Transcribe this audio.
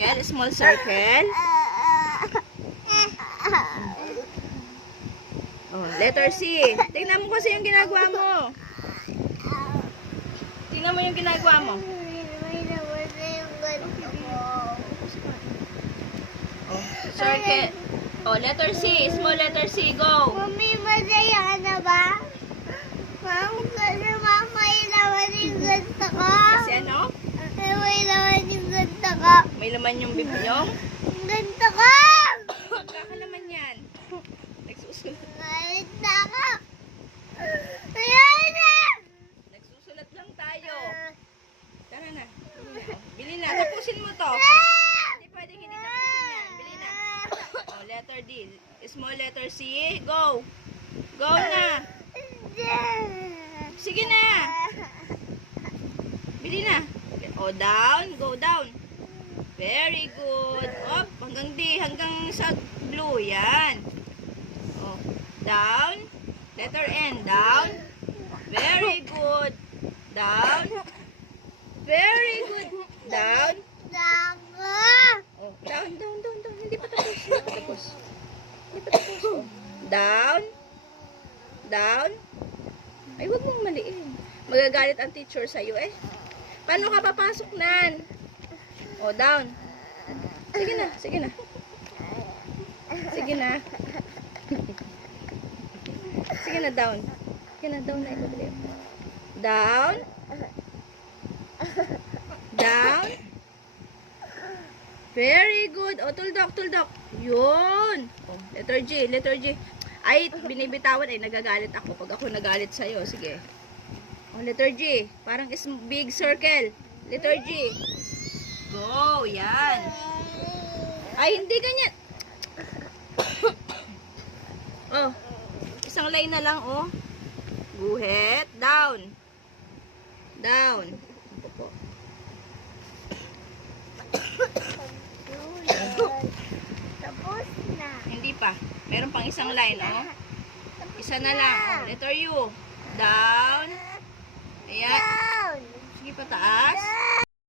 circle, small circle. Oh, letter C. Tingnan mo kasi yung ginagawa mo. Tingnan mo yung ginagawa mo. Oh, circle. Oh, letter C. Small letter C. Go. Mami, masaya na ba? May laman yung gusto ko. Kasi ano? May laman yung gusto ko. May laman yung bibiyong. Gusto ko! Kakalaman yan. Nagsusulat. Malit na ako. Ayan na! Nagsusulat lang tayo. Tara na. Bili na. Tapusin mo to. Hindi pwedeng hindi tapusin yan. Bili na. Oh, letter D. Small letter C. Go. Go na. Sige na. Bili na. Oh, down. Go down. Very good. Up. Hanggang D. Hanggang sa blue. Yan. Oh, down. Letter N. Down. Very good. Down. Very good. Down. Oh, down. Hindi pa tapos. Hindi pa tapos. Oh. Down. Down. Ay, huwag mong maliin. Magagalit ang teacher sa'yo eh. Paano ka papasok nan? Oh, down. Sige na, sige na. Sige na. Sige na, down. Sige na, down na. Down. Down. Very good. O, tuldok, tuldok. Yun. O, letter G, letter G. Ay, binibitawan. Ay, nagagalit ako pag ako nagalit sa'yo. Sige. O, letter G. Parang is big circle. Letter G. Go. Yan. Ay, hindi ganyan. Oh. Isang line na lang, oh. Guhit. Down. Down. Opo. Tapos na. Hindi pa. Meron pang isang line, oh. Isa na lang. Oh. Letter U. Down. Ayan. Down. Sige, pataas.